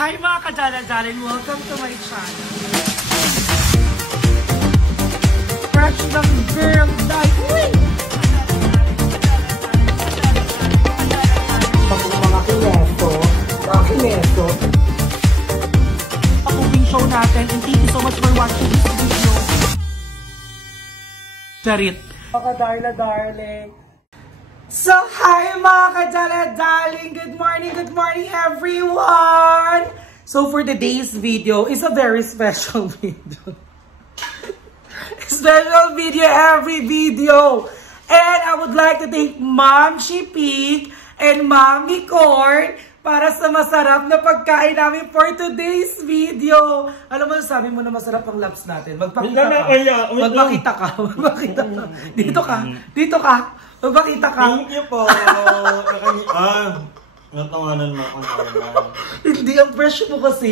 Hi mga kadala-dalan! Welcome to my channel. Fresh ng girl night! Mga kineso. Pag-uwing show natin, and thank you so much for watching this video. Charit. Mga kadarla darling. So, hi mga kadala darling! Good morning everyone! So, for today's video is a very special video. Special video every video. And I would like to thank Ma'am Shipik and Mommy Corn para sa masarap na pagkain namin for today's video. Alam mo, sabi mo na masarap ang laps natin. Magpakita ka. Magpakita ka. Magpakita ka. Dito ka. Dito ka. Magpakita ka. Thank you po. Natawanan mo akong naman. Hindi, ang fresh mo kasi.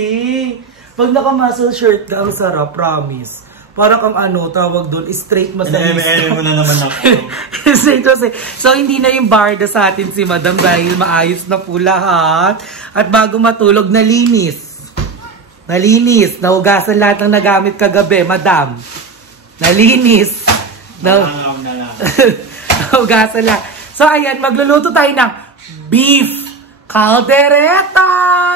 Pag naka-muscle shirt ka, ang sarap, promise. Parang kang ano, tawag doon, straight masalista. Mo na naman ako. Straight kasi. So, hindi na yung barda sa atin si Madam dahil maayos na po lahat. At bago matulog, nalinis. Nalinis. Nahugasan lahat ng nagamit kagabi, Madam. Nalinis. Nahugasan lahat. So, ayan, magluluto tayo ng beef caldereta!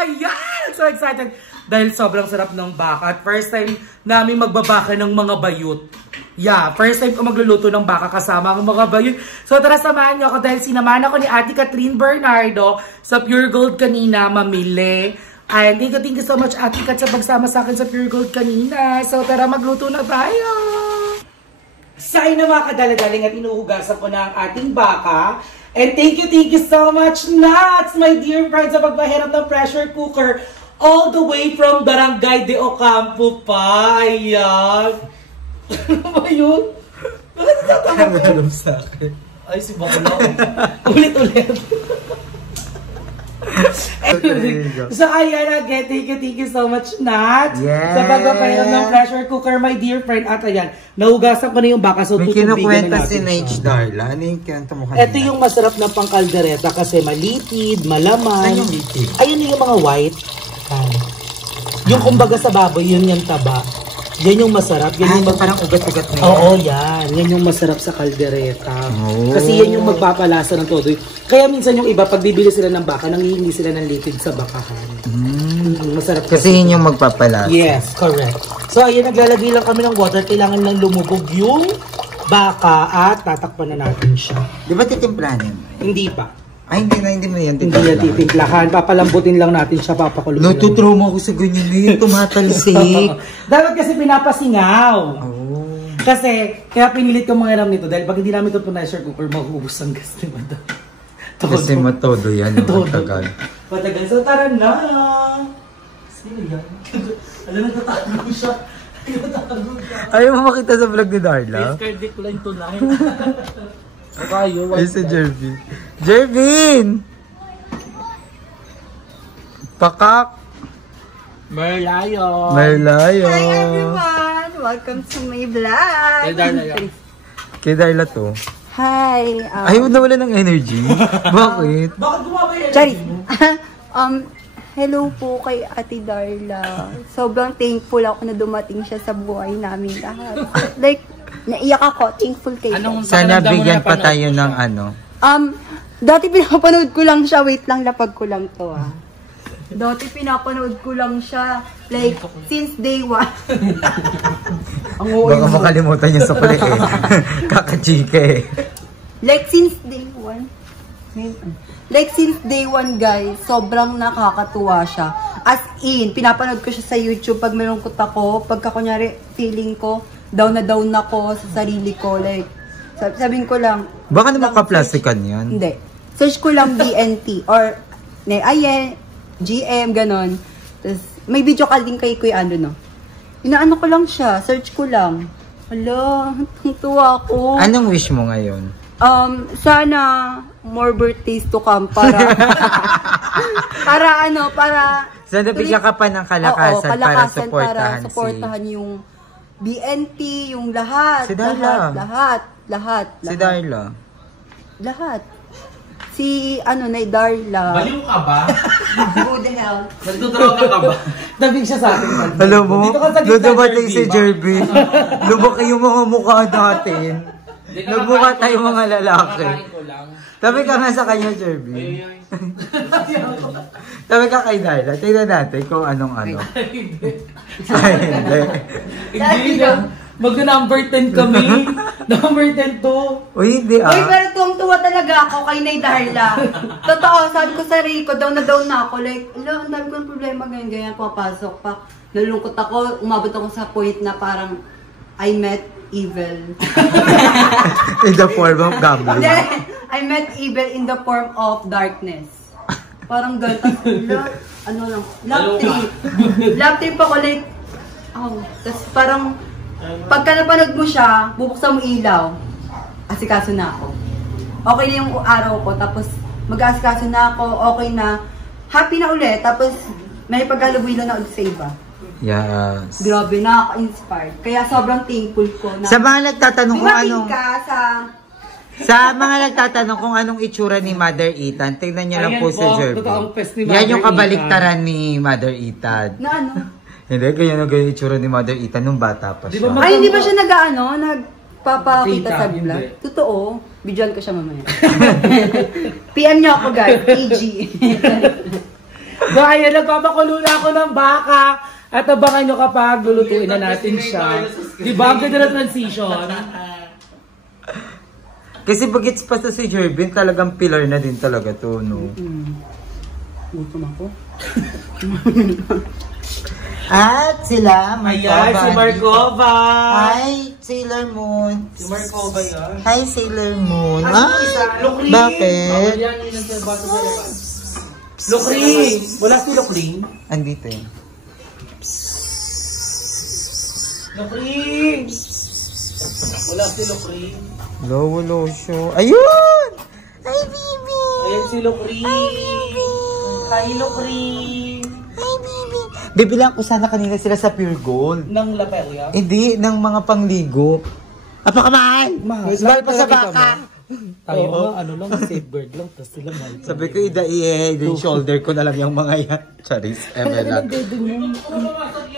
Yan! So excited! Dahil sobrang sarap ng baka. At first time namin magbabaka ng mga bayot. Yeah, first time ko magluluto ng baka kasama ang mga bayot. So tara, samahan niyo ako dahil sinamahan ako ni Ate Catherine Bernardo sa Pure Gold kanina, mamili. And thank you so much, Ate Kat, sa pagsama sa akin sa Pure Gold kanina. So tara, magluto na tayo! Sa inyo mga kadaladaling at inuhugasan ko na ang ating baka. And thank you so much, Nats, my dear friends, sa pagpahiram ng pressure cooker all the way from Barangay de Ocampo pa. Ayan. Ano ba yun? Bakit natatawa ko? Sa akin. Ay, si Bakulaw. Ulit-ulit. So, ayan again, thank you so much, Nat. Yes. Sa pagpapahiram ng pressure cooker, my dear friend. At ayan, nahugasan ko na yung baka, so may kinukwenta si Nate Darla. Ano yung kwento mo kanina? Ito yung masarap na pangkaldereta kasi malitid, malaman. Saan yung litid? Ayun yung mga white. Yung kumbaga sa baboy, yun yung taba. Yan yung masarap. Yan yung parang ugat-ugat na yan. Oo, yan. Yan yung masarap sa kaldereta. Oh. Kasi yan yung magpapalasa ng todo. Kaya minsan yung iba, pag bibili sila ng baka, nanghihingi sila ng litid sa bakahan. Masarap kasi yun yung magpapalasa. Yes, correct. So, ayun, naglalagay lang kami ng water. Kailangan lang lumubog yung baka at tatakpan na natin siya. Di ba titimplahan yun? Hindi pa. Ay, hindi mo yan titimplahan. Hindi yan titimplahan. Papalambutin lang natin siya, papakulong. Natutrauma ko sa ganyan na yun, tumatalsik. Dapat kasi pinapasingaw. Oh. Kasi, kaya pinilit ko mga nito dahil pag hindi namin ito pressure cooker, mahuhubos ang gas ni Madam. Kasi matodo yan, matagal. Matagal. So, tara na! Sino yan? Alam, natatago siya. Ayaw mo makita sa vlog ni Darla? Please card decline tonight. Akayo, ay, si Jervin. Jervin! Pakak! Merlayo! Merlayo! Hi everyone! Welcome to my vlog! Kay Darla to. Hi! Ayaw na wala ng energy. Bakit? Bakit gumaba yan? Sorry! Hello po kay Ate Darla. Sobrang thankful ako na dumating siya sa buhay namin lahat. Like, naiyak ako. Thankful kay God. Sana bigyan pa tayo ng ano. Dati pinapanood ko lang siya. Wait lang, lapag ko lang to Dati pinapanood ko lang siya. Like, since day one. Baka makalimutan niya sa kuli eh. Kakachike eh. Like, since day one. Like, since day one, guys, sobrang nakakatuwa siya. As in, pinapanood ko siya sa YouTube pag malungkot ako. Pagka kunyari, feeling ko, down na down ako sa sarili ko. Like, sabihin ko lang. Baka naman ka-plastikan yan. Hindi. Search ko lang BNT or GM, ganon. Tapos, may video call din kay Kuya Ando, no? Inaano ko lang siya. Search ko lang. Hala, tuwa ako. Anong wish mo ngayon? Sana more birthdays to come para para sana bigyan ka pa ng kalakasan, para supportahan yung BNT, yung lahat. Si Darla. Lahat. Si Darla. Lahat. Si, Nay Darla. Baliw ka ba? Who the hell? Nagdudroga ka ba? Tabing siya sa atin. Alam mo, Dito ka sa gitna, dudumating Jerby. si Jerby. Lumaki yung mga mukha natin. Nagmukha tayo mga lalaki. Tabi ka nga sa kanya, Jerby. Tabi ka kay Darla. Tingnan natin kung anong ano. Ay, hindi. Hindi na. Mag-number 10 kami. Number 10 to. Uy, hindi Uy, pero tuwang-tuwa talaga ako kay Nay Darla. Totoo, sabi ko sa Rico, down na ako. Like, ang dami ko ng problema ganyan, papasok pa. Nalungkot ako, umabot ako sa point na parang I met evil. in the form of gambling. I met evil in the form of darkness. Parang ganun. Love trip. Love trip ako like, tapos parang, pagka napanood mo siya, bubuksan mo ilaw, asikaso na ako. Okay na yung araw ko, tapos mag-asikaso na ako, okay na, happy na ulit, tapos may paghalubuilo na ulit sa iba. Yes. Grabe, nakaka-inspired. Kaya sobrang thankful ko na... Sa mga nagtatanong kung anong... ka Sa mga nagtatanong kung anong itsura ni Mother Ethan, tingnan niyo lang Ayan po si po, Jerby. totoong pest ni Yan Mother yung kabaliktaran ni Mother Ethan. na ano? Hindi, ganyan ang ganyan itsura ni Mother Ethan nung bata pa Di siya. ba Ay, hindi ba siya nagpapakita Kita, sa vlog? hindi. Totoo. Videoan ko siya mamaya. PM niyo ako guys, PG. Gaya, nagpapakulo na ako ng baka. At abangan nyo kapag lulutuin na natin siya. Di ba? Ang ganda na transition. Kasi bagets pa sa si Jervin, talagang pillar na din talaga to, no? Gutom ako. At sila, Ayan, si Markova. Hi, Sailor Moon. Si Markova yan. Hi, Sailor Moon. Lokring. Bakit? Lokring. Wala si Lokring. Andito yun. Lokring. Wala si Lokring. Wala siya. Ayun! Hi, baby! Ayan si Lokring. Hi, baby! Hi, Lokring. Hi, baby! Bibilang ko sana kanina sila sa Pure Gold. Ng Laperia. Hindi, ng mga pangligo. Apakamahal! Mahal pa sa baka! Tayo nga, ano lang, safeguard lang, tapos sila mahal. Sabi ko, i-head and shoulder ko na lang yung mga yan. Charis, Emelan.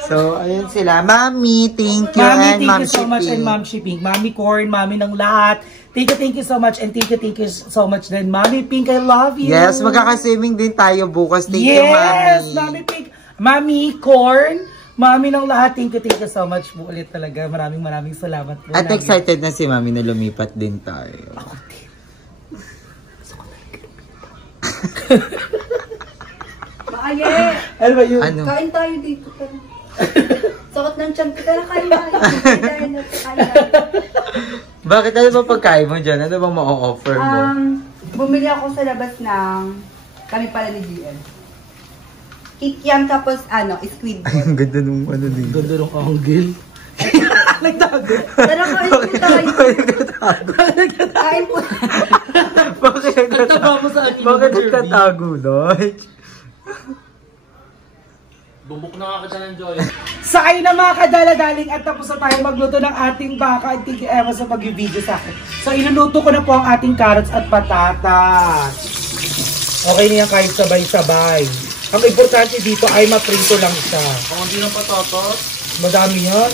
So, ayun sila. Mami, thank you. Mami, and thank Ma'am you so much, Shipping. and Ma'am Shipping. Mami Corn, Mami ng lahat. Thank you so much, and thank you so much din. Mami Pink, I love you. Yes, magkakaswimming din tayo bukas. Thank you, Mami. Yes, Mami Pink. Mami Corn, Mami ng lahat. Thank you so much po ulit talaga. Maraming salamat po. At excited na si Mami na lumipat din tayo. Maaye! Ano ba yun? Ano? Kain tayo dito. Sakot ng tiyan ko. Tara, kain tayo. Bakit ano ba pagkain mo dyan? Ano bang ma-offer mo? Bumili ako sa labas ng kami pala ni GL. Kikiam tapos squid Ay, ang ganda nung ano din. Ganda ng angle. Nagtago. Tara, kain po tayo. Kain po. Bakit Nagtaba mo sa akin. Bakit nagtatago, Noy? Bubuk na nga kita ng joy. So ayun na mga kadaladaling at tapos na tayo magluto ng ating baka. And thank you Emma sa pag-video sa akin. So iluluto ko na po ang ating carrots at patatas. Okay na yan kahit sabay-sabay. Ang importante dito ay maprito lang siya. Kung hindi ng patatas, Madami yan.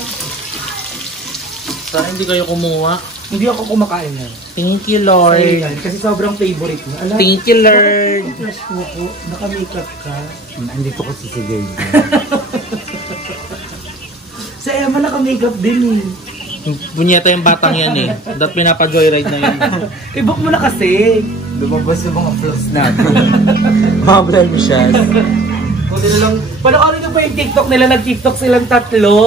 sana hindi kayo kumuha. Hindi ako kumakain yan. Thank you, Lord. Ayan, kasi sobrang favorite mo. Alam, Thank you, Lord. bakit flash mo ko? Naka-makeup ka. Andito ko si Jervin. Sa Emma naka-makeup din eh. Bunyeta yung batang yan eh. Dapat pinapa-joyride na yun. I-book mo na kasi. Lumabas yung mga flaws natin. Mga blemishes. O nila lang, panoorin nyo pa yung TikTok nila, nag-TikTok silang tatlo.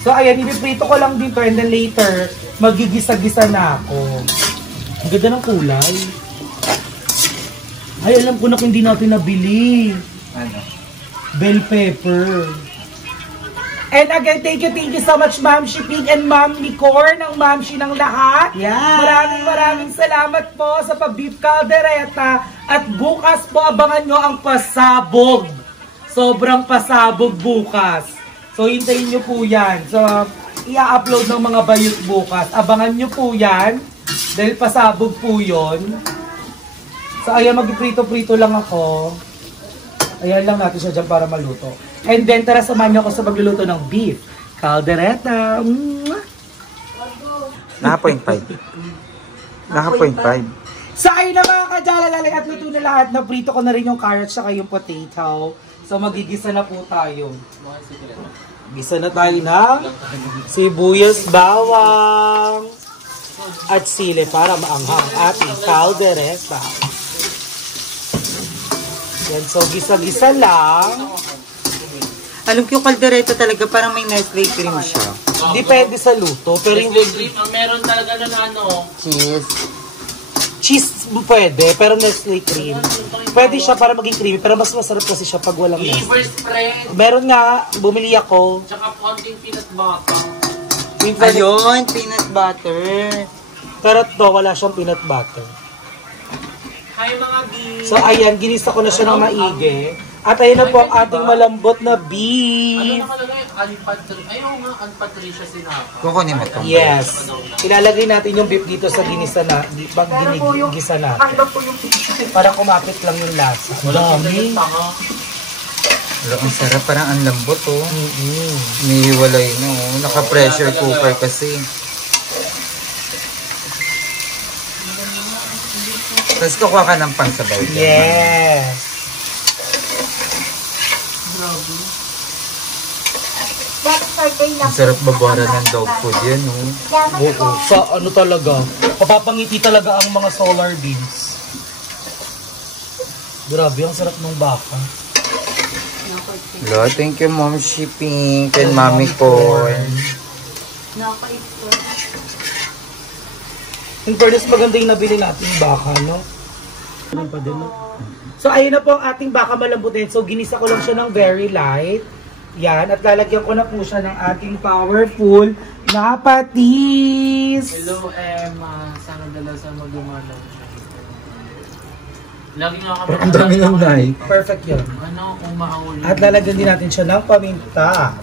So ayan, ipiprito ko lang dito and then later, magigisa-gisa na ako. Ang ganda ng kulay. Ay, alam ko na kung hindi natin nabili. Ano? Bell pepper. And again, thank you so much Ma'am Shipping and Ma'am Nicor ng Ma'am Shi ng lahat. Yeah. Maraming salamat po sa pa-beef caldereta. At bukas po, abangan nyo ang pasabog. Sobrang pasabog bukas. So, hintayin nyo po yan. So, i-upload ng mga bayot bukas. Abangan nyo po yan. Dahil pasabog po yun. So, ayan, mag-prito-prito lang ako. Ayan lang natin siya dyan para maluto. And then, tara, samahan niyo ako sa pagluluto ng beef caldereta. Naka 0.5. Naka 0.5. So, ayun na mga kadyalalala at luto na lahat. Naprito ko na rin yung carrots saka yung potato. So, magigisa na po tayo. Gisa na tayo ng sibuyas, bawang, at sili para maanghang ating caldereta. Yan, so gisa-gisa lang. Alam ko yung kaldereta talaga parang may Nestle cream siya. Depende sa luto. Pero yung Nestle cream, ang meron talaga na ano. cheese pwede, pero Nestle cream. Pwede siya para maging creamy, pero mas masarap kasi siya pag walang Liver Nestle. spread. Meron nga, bumili ako. Tsaka konting peanut butter. Ayun, peanut butter. Pero to, wala siyang peanut butter. Hi mga beef. So ayan, ginisa ko na siya ng maigi. At ayun na po ang ating malambot na Ano beef. nakalagay? Ayaw nga, Unpatricia Sinapa. Kukunin mo to. Yes. Ilalagay natin yung beef dito sa ginisa na, pag ginigisa natin. Para kumapit lang yung lasa. Dami. Wala, ang sarap. Parang ang lambot, oh. Nihiwalay na, oh. Naka-pressure cooker kasi. Tapos kukuha ka ng pangsabaw dyan. Yes. Ang sarap babara ng dog food yan, oh. Oo. Sa ano talaga, papapangiti talaga ang mga solar beans. Grabe, ang sarap ng baka. Hello, thank you, Mom Shipping. And Mami Corn. In fairness, maganda yung nabili nating baka, no? Ano pa din, no? So, ayun na po ang ating baka malambutin. So, ginisa ko lang siya ng very light. Yan. At lalagyan ko na po siya ng ating powerful na patis. Hello, Emma. Sana dala sa magumalaw siya. Lagi nga kami. Ang dami ng knife. Perfect yun. Ano, kung maahuli. At lalagyan din natin siya ng paminta.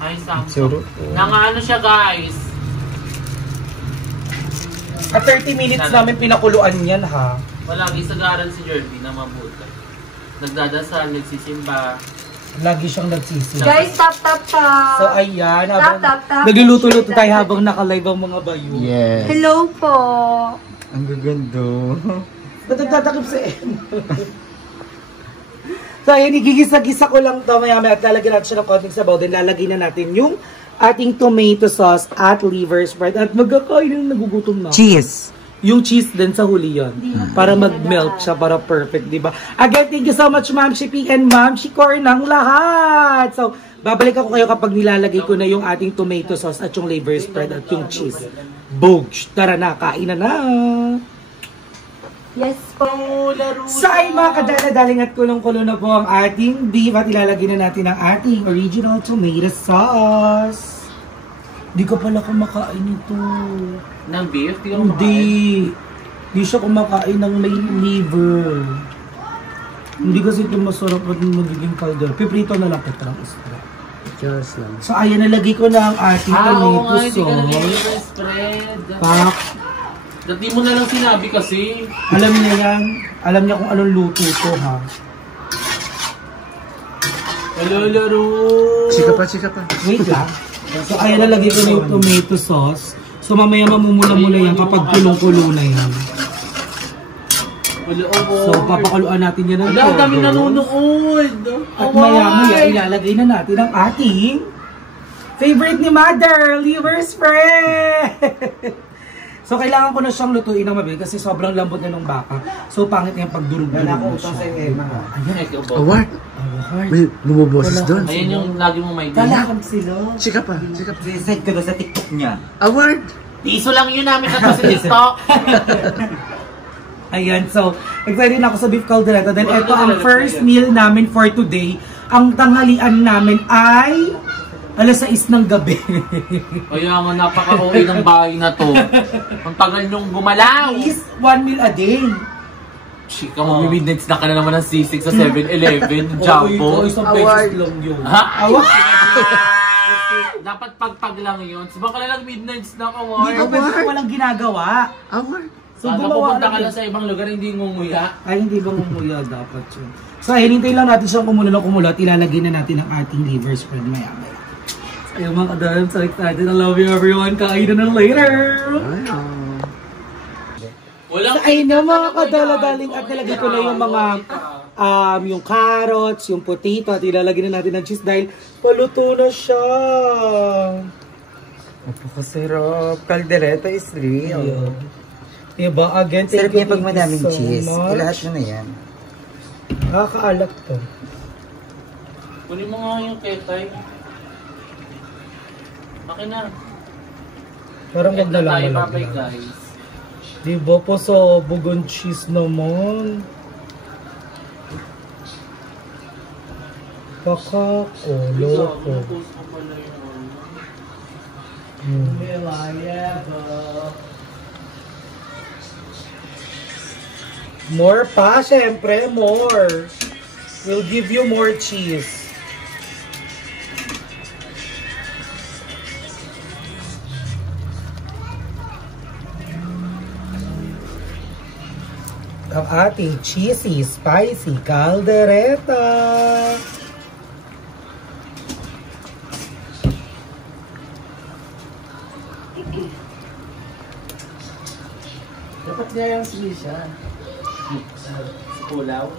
Hi, Samsung. Suro. Nanga ano siya, guys. At 30 minutes namin pinakuluan yan, ha? Palagi sagaran si Jerby na mabuti. Nagdadasal, nagsisimba. Lagi siyang nagsisimba. Guys, tap. So, ayan. Tap. Nagluluto-luto tayo habang nakalive ang mga bayo. Yes. Hello po. Ang gagando. Ba't nagtatakip si Emma? So, ayan, igigisa-gisa ko lang ito maya-maya at lalagyan natin siya ng konting sabaw. Then, lalagyan na natin yung ating tomato sauce at liver spread. At magkakain ng nagugutom na. Cheese. Yung cheese din sa huli yun. Para mag-melt siya, para perfect, di ba? Again, thank you so much, Ma'am Shipping and Ma'am Shikor ng lahat. So, babalik ako kayo kapag nilalagay ko na yung ating tomato sauce at yung liver spread at yung cheese. Bogs! Tara na, kain na na! Yes po. So ay mga kadaladaling at kulong-kulo na po ang ating beef at ilalagay na natin ang ating original tomato sauce. Di ko pala kumakain ito. Ng beef? Hindi siya kumakain ng may liver. Hindi kasi ito masarap at magiging calder. Piprito na lang kita ng istra. Just lang. So ayan, nalagay ko na ang ating tomato hindi ka sauce. liver spread. Pak. Dati mo na lang sinabi kasi. Alam niya yan. Alam niya kung anong luto to, ha? Hello, laro. Chika pa. Wait lang. So, ayan, nalagay ko na yung tomato sauce. So, mamaya mamumula-mula yan kapag kulong-kulo na yan. So, papakuluan natin yan ng Wala, dami nanonood. At maya-maya, ilalagay na natin ang ating favorite ni Mother, liver spread! So, kailangan ko na siyang lutuin ng mabilis kasi sobrang lambot na ng baka. So, pangit na yung pagdurog-durog na siya. Award. May bumuboses doon. Ayan yung lagi mong may Talakad sila. Chika pa. Send ko doon sa TikTok niya. Award. Iso lang yun namin at sa TikTok. Ayan, so, excited na ako sa beef caldereta. Then, ito ang first meal namin for today. Ang tanghalian namin ay alas 6 ng gabi. Kaya nga napaka-OA ng bahay na to. Ang tagal nung gumalaw. Is 1 meal a day. Chika mo, midnights na ka na naman ng C6 sa 7-Eleven, Jumbo. Isang beses lang yun. Ha? Award! Dapat pagpag lang yun. Sabang ka na lang midnights na ka, Hindi War. ko pwede walang ginagawa. Award. So, Sana gumawa pupunta ka lang lang sa ibang lugar, hindi ngumunga. Ay, hindi ba ngumuya dapat yun? So, hinintay lang natin siyang kumulo at ilalagay na natin ang ating liver spread maya-maya. Ayun mga kadal, I'm so excited. I love you everyone. Kainan na later! So, ayun na mga kadaladaling at nilagay ko na yung mga yung carrots, yung potato at ilalagay na natin ng cheese dahil paluto na siya. Napakasarap. Caldereta is real. Yeah. Diba? Again, thank Sarap you, niya pag madaming so cheese. much. Lahat mo na yan. Nakakaalak to. Kunin mo nga yung ketay. Akin na. Parang wag na lang. Bye guys. Diba po sa bugon cheese naman? Kakakulo ko. More pa, syempre, more. We'll give you more cheese. Ang ating cheesy, spicy caldereta. Dapat niya yung siya. Kulaw.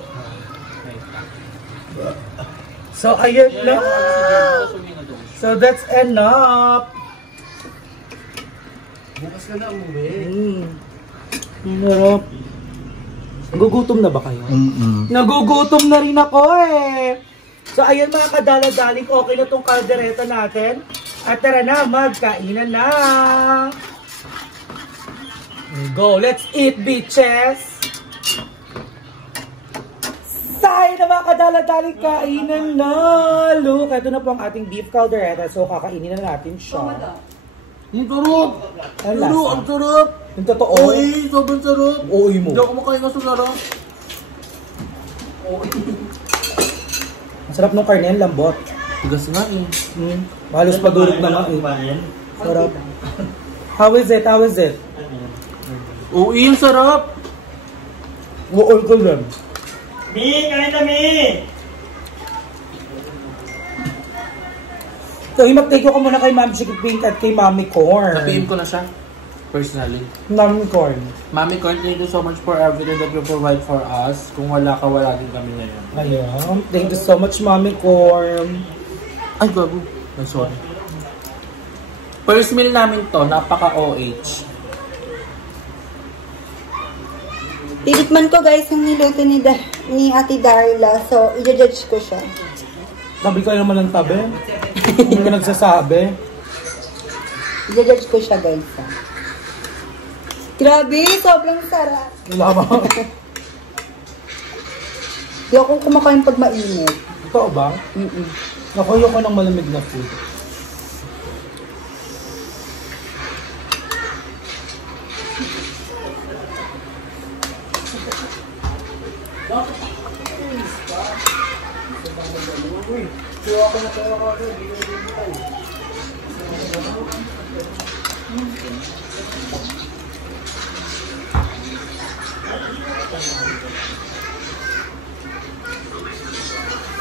So, ayun na. So, that's enough. Bukas ka na umuwi. Narap. Nagugutom na ba kayo? Nagugutom na rin ako eh. So, ayun mga kadaladaling, okay na tong kaldereta natin. At tara na, magkainan na. Go, let's eat, bitches! Sayang na mga kadaladaling, kainan na! Look, ito na po ang ating beef caldereta. So, kakainin na natin siya. Ang sarap! Ang lasa. Ang sarap! Yung totoo? Uy, sobrang sarap! Uy mo. Hindi ako makain ka sa sarap. Ang sarap ng karne, ang lambot. Tigas nga eh. Halos padulog na nga eh. Sarap. How is it? How is it? Uy, ang sarap! Uol ko lang. Mi, kain na Mi! So, mag-take ko muna kay Ma'am Chicken Pink at kay Mami Corn. Napiin ko na siya. Personally. Mami Corn. Mami Corn, thank you so much for everything that you provide for us. Kung wala ka, wala din kami ngayon. Ayun. Thank you so much, Mami Corn. Ay, gago. Nice one. First meal namin to, napaka-OH. Titikman ko guys yung niluto ni Ate Darla. So, i-judge ko siya. Sabi ko naman ng tabi. Hindi ka nagsasabi. I-judge ko siya guys. Grabe, sobrang sarap. Wala ba? Di ako kumakain pag mainit. Ito ba? Nakuyo ko ng malamig na food.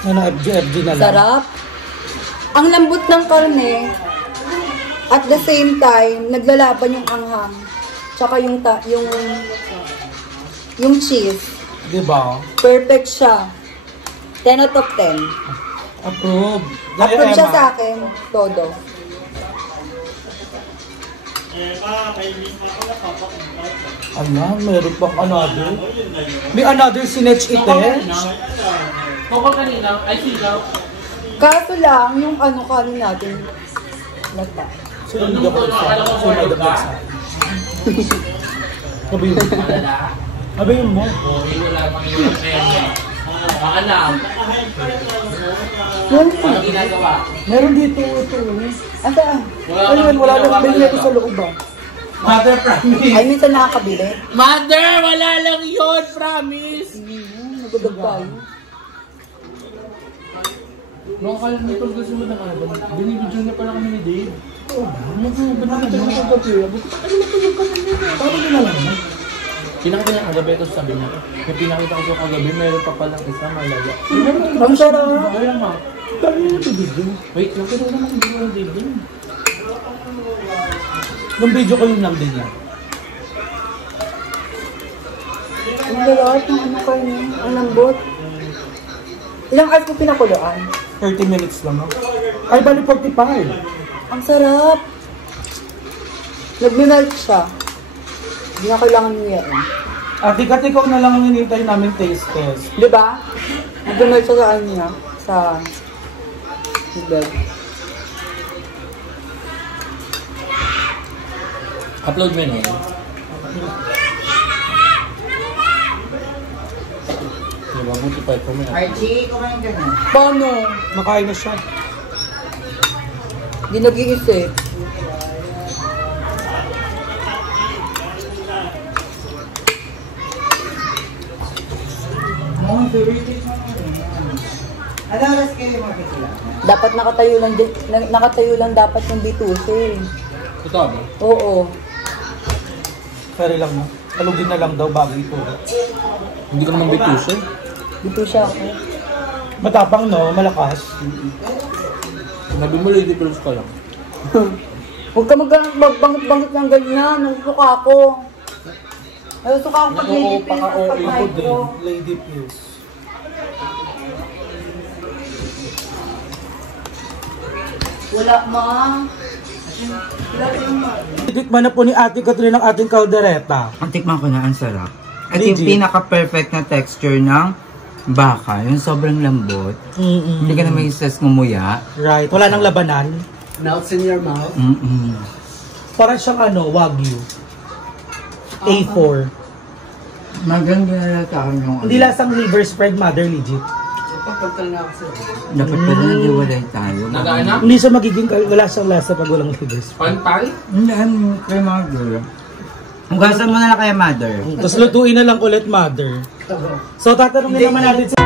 Ano, FG na lang. Sarap. Ang lambot ng karne. At the same time, naglalaban yung anghang. Tsaka yung cheese. Diba? Perfect siya. 10 out of 10. Approve. Approve siya sa akin. Todo. Ala, meron pang another. May another sinetch itech. Koko kanina, ay sigaw. Kaso lang, yung ano kanin natin. Lata. Sino hindi ako sa Sino may dagdag sa Sabihin mo. Sabihin mo. Okay, wala pang yung baka lang. Yun po. Ano ginagawa? Meron dito ito. Asa? Ayun, wala nang bili nito sa loob ba? Mother, promise. Ay, minsan nakakabili. Mother, wala lang yun, promise. Nagdadag tayo. Mga kalamitan kasi mo na ano, binibidyo na pala kami ni Dave. Ba't nakita mo ito kagabi? Ano matulog ka na nito? Paano nyo nalaman? Pinakita niya kagabi, ito sabi niya, yung pinakita ko sa kagabi, meron pa palang isa, malala. Ang sarap. Kaya nga. Dami na ito video. Wait, lang, pero naman hindi ko hindi din. Nung video ko yun lang din yan. Ang lalawat ng ano kayo niya. Ang lambot. Ilang hours ko pinakuluan? 30 minutes lang, no? Ay, bali 45. Ang sarap. Nag-melt siya. Hindi na kailangan niya yan. Ate Kat, ikaw na lang ang hinintay namin taste test. Di ba? Nag-melt siya sa niya. Sa bed. Upload mo yun. Diba, multiply ko mo yan. Archie, kumain ka na. Paano? Makain na siya. Hindi nag-iisip. Mga favorite mo. Ano oras kayo makikita? Dapat nakatayo lang dapat yung bitusi. Ito ba? Oo. Pero lang, no? Alugin na lang daw bago ito. Hindi ko naman bitus eh. Bitusi ako. Matapang, no? Malakas. Sinabi mo, lady pills ka lang. Huwag ka magbangit-bangit ng ganyan. Nasusuka ako. Nasusuka ako pag Oo, paka-oo. Ako din. Lady Pills. Wala, ma. Tikman na po ni Ate Catherine ang ating kaldereta. Ang tikman ko na, ang sarap. At Legit. yung pinaka-perfect na texture ng baka, yung sobrang lambot. Hindi ka na may stress ngumuya. Right. Wala nang labanan. Melts in your mouth. Parang siyang ano, Wagyu. A4. Maganda na sa akin yung Hindi lasang liver spread, mother, legit. Pagpagtal na ako sa'yo. dapat pala nag-iwalay tayo. Nagaanak? Hindi siya magiging, wala siyang lasa pag walang liver spread. Pantay? Hindi, ano, kay mother. Hugasan mo na lang kay mother. Tapos lutuin na lang ulit, mother. So, tatanungin naman natin sa...